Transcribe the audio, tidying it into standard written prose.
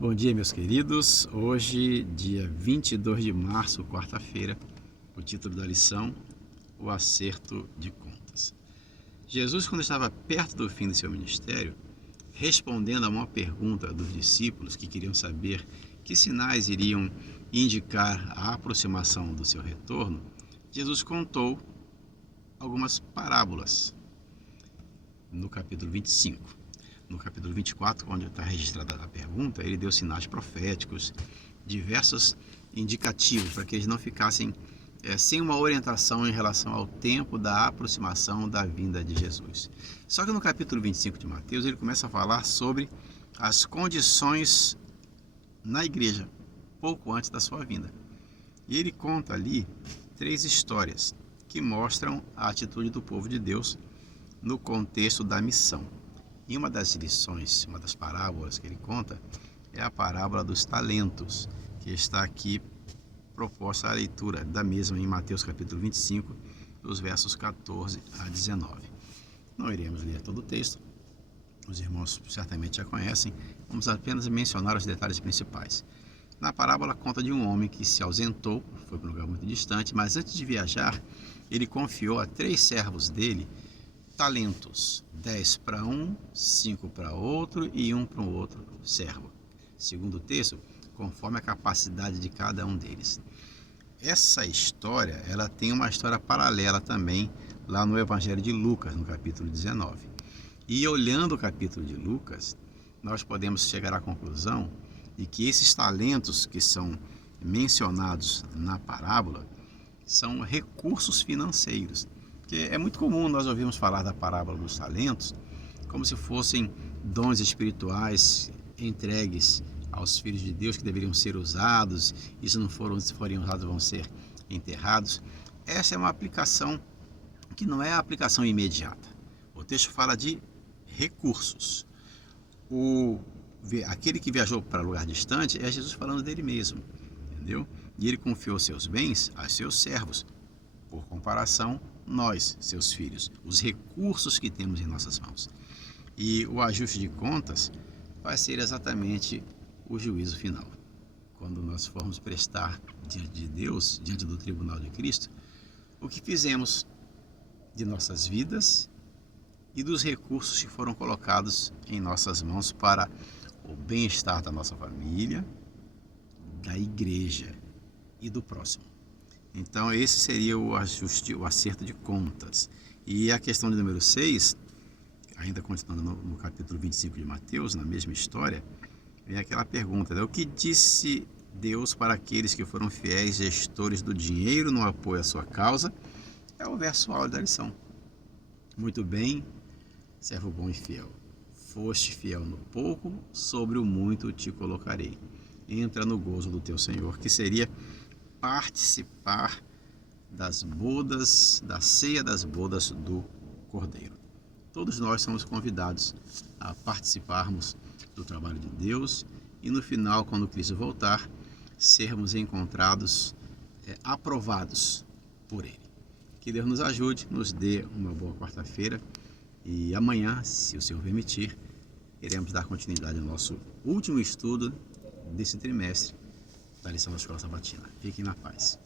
Bom dia, meus queridos. Hoje, dia 22 de março, quarta-feira, o título da lição, o acerto de contas. Jesus, quando estava perto do fim de seu ministério, respondendo a uma pergunta dos discípulos que queriam saber que sinais iriam indicar a aproximação do seu retorno, Jesus contou algumas parábolas no capítulo 25. No capítulo 24, onde está registrada a pergunta, ele deu sinais proféticos, diversos indicativos para que eles não ficassem sem uma orientação em relação ao tempo da aproximação da vinda de Jesus. Só que no capítulo 25 de Mateus, ele começa a falar sobre as condições na igreja, pouco antes da sua vinda. E ele conta ali 3 histórias que mostram a atitude do povo de Deus no contexto da missão. E uma das lições, uma das parábolas que ele conta, é a parábola dos talentos, que está aqui proposta a leitura da mesma em Mateus capítulo 25, dos versos 14 a 19. Não iremos ler todo o texto, os irmãos certamente já conhecem, vamos apenas mencionar os detalhes principais. Na parábola conta de um homem que se ausentou, foi para um lugar muito distante, mas antes de viajar, ele confiou a 3 servos dele talentos, 10 para um, 5 para outro e 1 para o outro servo. Segundo o texto, conforme a capacidade de cada um deles. Essa história, ela tem uma história paralela também lá no Evangelho de Lucas, no capítulo 19. E olhando o capítulo de Lucas, nós podemos chegar à conclusão de que esses talentos que são mencionados na parábola são recursos financeiros. Porque é muito comum nós ouvirmos falar da parábola dos talentos como se fossem dons espirituais entregues aos filhos de Deus que deveriam ser usados, e se forem usados vão ser enterrados. Essa é uma aplicação que não é a aplicação imediata. O texto fala de recursos. Aquele que viajou para lugar distante é Jesus falando dele mesmo, entendeu? E ele confiou seus bens a seus servos. Por comparação, nós, seus filhos, os recursos que temos em nossas mãos. E o ajuste de contas vai ser exatamente o juízo final. Quando nós formos prestar diante de Deus, diante do tribunal de Cristo, o que fizemos de nossas vidas e dos recursos que foram colocados em nossas mãos para o bem-estar da nossa família, da igreja e do próximo. Então esse seria o ajuste, o acerto de contas. E a questão de número 6, ainda continuando no capítulo 25 de Mateus, na mesma história, vem aquela pergunta, né? O que disse Deus para aqueles que foram fiéis gestores do dinheiro no apoio à sua causa? É o verso áudio da lição. Muito bem, servo bom e fiel. Foste fiel no pouco, sobre o muito te colocarei. Entra no gozo do teu Senhor, que seria participar das bodas, da ceia das bodas do Cordeiro. Todos nós somos convidados a participarmos do trabalho de Deus e no final, quando Cristo voltar, sermos encontrados aprovados por Ele. Que Deus nos ajude, nos dê uma boa quarta-feira e amanhã, se o Senhor permitir, iremos dar continuidade ao nosso último estudo desse trimestre da lição da Escola Sabatina. Fiquem na paz.